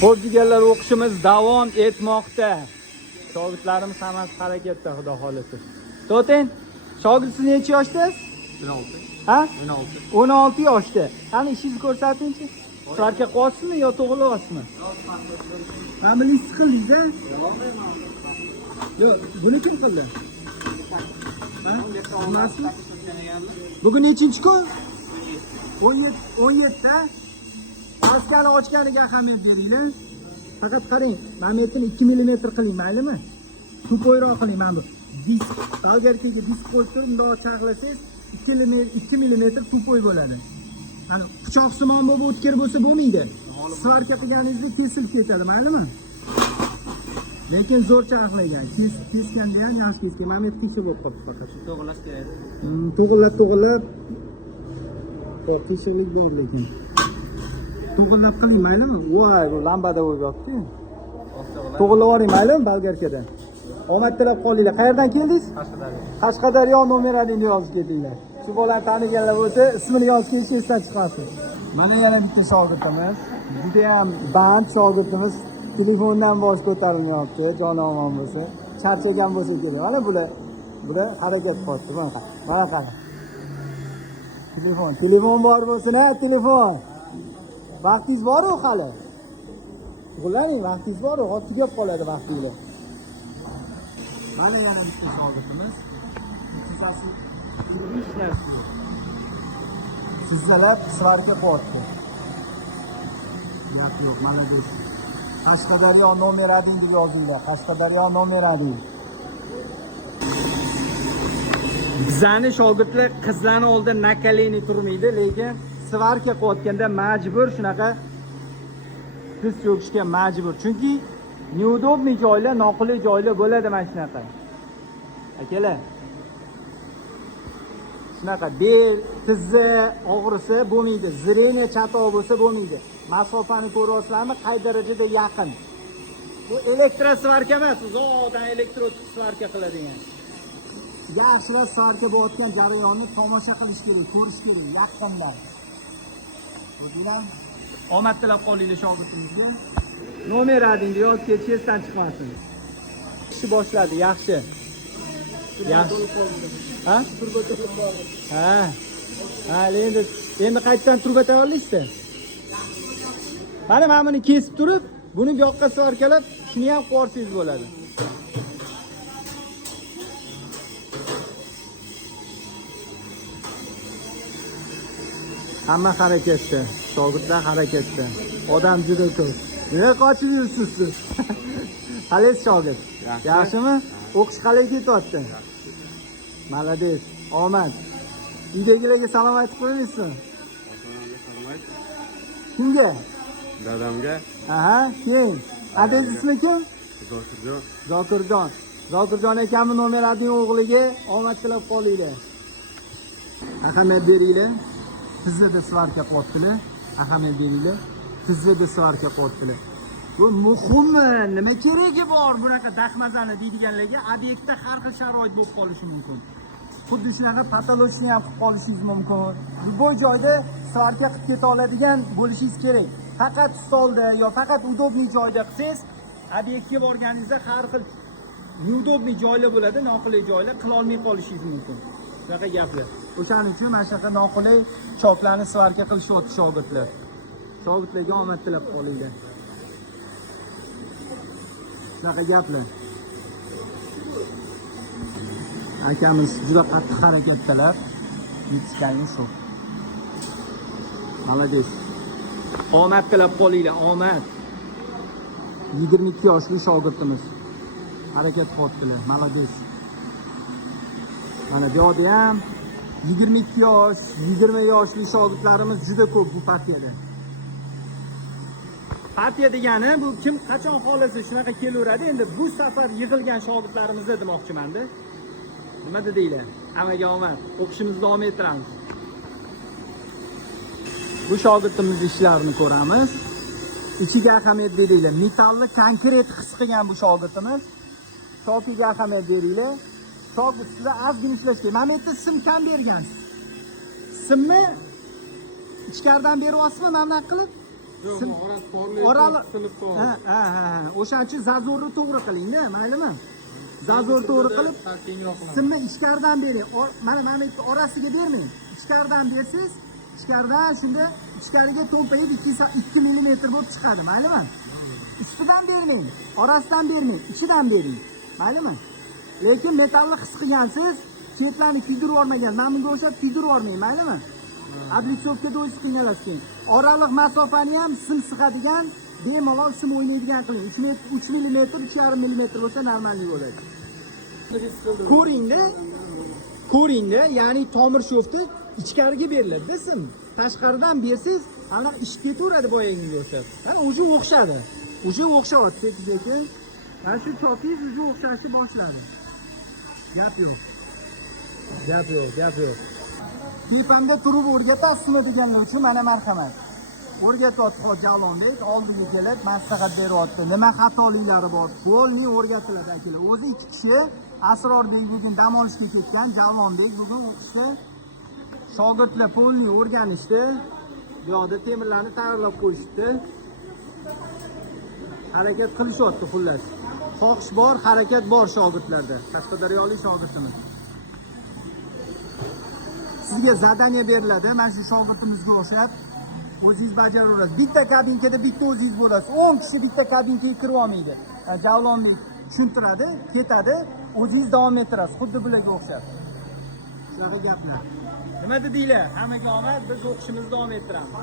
Xo'p deganlar, o'qishimiz davom etmoqda. Shogirdlarimiz hammasi harakatda, xudo xolisi. To'ten, shogird siz necha yoshdasiz? 16. Ha? 16. 16 yoshda. Qani ishingizni ko'rsatingchi? Svarka qilyapsizmi yo to'g'rilayapsizmi? Familiyasiz qildingiz-a? Yo'q, buni kim qildi? Ha? Bilmasmi? Bugun nechinchi kun? 17 ta. Maskani ochganiga ahamiyat beringlar. Faqat qarang, magnetini 2 mm qiling, maylimi? Tupoyroq qiling mana bu. Disk, bolgarkaga disk qo'yib turib, bundoq chaqlasangiz 2 mm tupoy bo'ladi. Hani pichoqsimon bo'lib o'tkir bo'lsa bo'lmaydi. Svarka qilganingizda kesilib ketadi, maylimi? Lekin zo'r chaqlagan. Keskanda ham yaxshi kesgan. Magnet qiyshiq bo'lib qoldi faqat. To'g'rilash kerak. To'g'irlab. Xo'p, qiyshiqlik bor lekin. To'g'irlab qiling, maylimi? Voy, bu lambada bo'lib yotdi. To'g'irlab yuboring, maylimi, bolgarkada. Omad tilab qolinglar. Qayerdan keldingiz? Qashqadaryo. Qashqadaryo nomerini yozib keldinglar. Shu bolani taniganlar bo'lsa, ismini yozib kelish esdan chiqmasin. Mana yana bitta shogirdimiz. Juda ham band shogirdimiz. Telefondan bosh ko'tarilmayapti, joni omon bo'lsa. Charchagan bo'lsa kerak. Mana bular harakat qilyapti. Mana qara. Telefon bor bo'lsin-a, telefon. Vaqtingiz bor-ku hali. Shug'ullaning, vaqtingiz bor-ku, hozir tugab qoladi vaqtingiz. Mana yana bitta shogirdimiz. Sizlab svarka qilyapti. Gap yo'q, mana bu. Qashqadaryo nomer 1 deb yozinglar. Qashqadaryo nomer 1. Bizani shogirdlar qizlarni oldida nakaleni turmaydi, lekin svarka qilayotganda majbur shunaqa tiz cho'kishga majbur. Chunki neudobniy joylar, noqulay joylar bo'ladi mana shunaqa. Akalar. Shunaqa bel, tizi og'risa bo'lmaydi. Zreniya chatoq bo'lsa bo'lmaydi. Masofani ko'ryapsizlarmi? Qay darajada yaqin. Bu elektrosvarka emas, uzoqdan elektrod svarka qiladigan. Yaxshilab svarka bo'layotgan jarayonni tomosha qilish kerak, ko'rish kerak, yaqindan. O'zinglar omad tilab qolinglar shogirdimizga. Nomer 1 yozib ketish esdan chiqmasin. Ish boshladi, yaxshi. Yaxshi. Ha? Ha, endi qaytadan turba tayyorlaysizda. Mana buni kesib turib, buni bu yoqqa svarkalab, shuni ham qo'rsangiz bo'ladi. Hamma harakatda, shogirdlar harakatda. Odam juda ko'p. Nega qochib yursiz siz? Qalaysiz shogird? Yaxshimi? O'qish qalay ketyapti? Malades, omad. Uydagilarga salom aytib qo'yaysizmi? Kimga? Dadamga. Aha, kim? Adingiz ismi kim? Zokirjon. Zokirjon akamning nomer 1 o'g'liga omad tilab qolinglar. Ahamiyat beringlar. Tizida svarka qilyaptilar. Ahamiyat beringlar. Tizida svarka qilyaptilar. Bu muhim, nima keragi bor bunaqa daxmazani deydiganlarga obyektda har xil sharoit bo'lib qolishi mumkin. Xuddi shunaqa patologiyani ham qilib qolishingiz mumkin. Bu joyda svarka qilib keta oladigan bo'lishingiz kerak. Faqat stolda yo faqat udobniy joyda qilsangiz, obyektga borganingizda har xil neudobniy joylar bo'ladi, noqulay joylar qila olmay qolishingiz mumkin. Shunaqa gaplar. O'shaning uchun mana shunaqa noqulay choklarni svarka qilishyapti shogirdlar. Shogirdlarga omad tilab qolinglar. Shunaqa gaplar. Akamiz juda qattiq harakatdalar. Yetishganlik shu. Malades. Omad tilab qolinglar, omad. 22 yoshli shogirdimiz. Harakat qilyaptilar. Malades. Mana bu yerda ham 22 yosh, 20 yoshli shogirdlarimiz juda ko'p bu partiyada. Partiya degani bu kim qachon xohlasa shunaqa kelaveradi. Endi bu safar yig'ilgan shogirdlarimizni demoqchiman-da. Nima dedinglar? Hammaga omad. O'qishimizni davom ettiramiz. Bu shogirdimiz ishlarini ko'ramiz. Ichiga ahamiyat beringlar. Metalli konkret his qilgan bu shogirdimiz. Shokiga ahamiyat beringlar. Shogird sizlar ozgina ishlash kerak. Mana bu yerda sim kam bergansiz. Simni ichkaridan beryapsizmi, mana qilib? Sim- oraliq ha. O'shaning uchun zazorni to'g'ri qilingda, maylimi? Zazor to'g'ri qilib, simni ichkaridan bering. Mana bitta orasiga bermang. Ichkaridan bersiz, ichkaridan shunda ichkariga to'mpayib 2 mm bo'lib chiqadi, maylimi? Ustidan bermang, orasidan bermang, ichidan bering. Maylimi? Lekin metalni his qilgansiz, chetlarni kuydirib olmagan. Mana bunga o'xshab kuydirib olmang, maylimi? Oblitsovkada o'zingiz qiynalasiz. Oraliq masofani ham sim sig'adigan, bemalol sim o'ynaydigan qiling. 3 mm, 3,5 mm bo'lsa normalniy bo'ladi. Ko'ringda, ya'ni tomir shofti ichkariga beriladi, sim. Tashqaridan bersiz, aniq ishib ketaveradi boyagiga o'xshab. Mana o'sha o'xshadi. O'sha o'xshyapti, sekin. Mana shu chokingiz o'sha o'xshashni boshladi. Gap yo'q. Tepamda turib o'rgatasizmi deganlar uchun mana marhamat. O'rgatyapti hozir Javlonbek, oldiga kelib maslahat beryapti. Nima xatoliklari bor? Qo'lni o'rgatiladi akalar. O'zi ikki kishi, Asrorbek bugun dam olishga ketgan, Javlonbek bugun o'qishda. Shogirdlar qo'lni o'rganishdi. Bu yoqda temirlarni tayyorlab qo'yishdi. Harakat qilishyapti xullas. Xohish bor, harakat bor shogirdlarda. Qashqadaryolik shogirdimiz. Sizga zadaniya beriladi, mana shu shogirdimizga o'xshab o'zingiz bajaraverasiz. Bitta kabinkada bitta o'zingiz bo'lasiz. 10 kishi bitta kabinkaga kirib olmaydi. Javlonbek tushuntiradi, ketadi, o'zingiz davom ettirasiz, xuddi bularga o'xshab. Shunaqa gaplar. Nima dedinglar? Hammaga omad, biz o'qishimizni davom ettiramiz.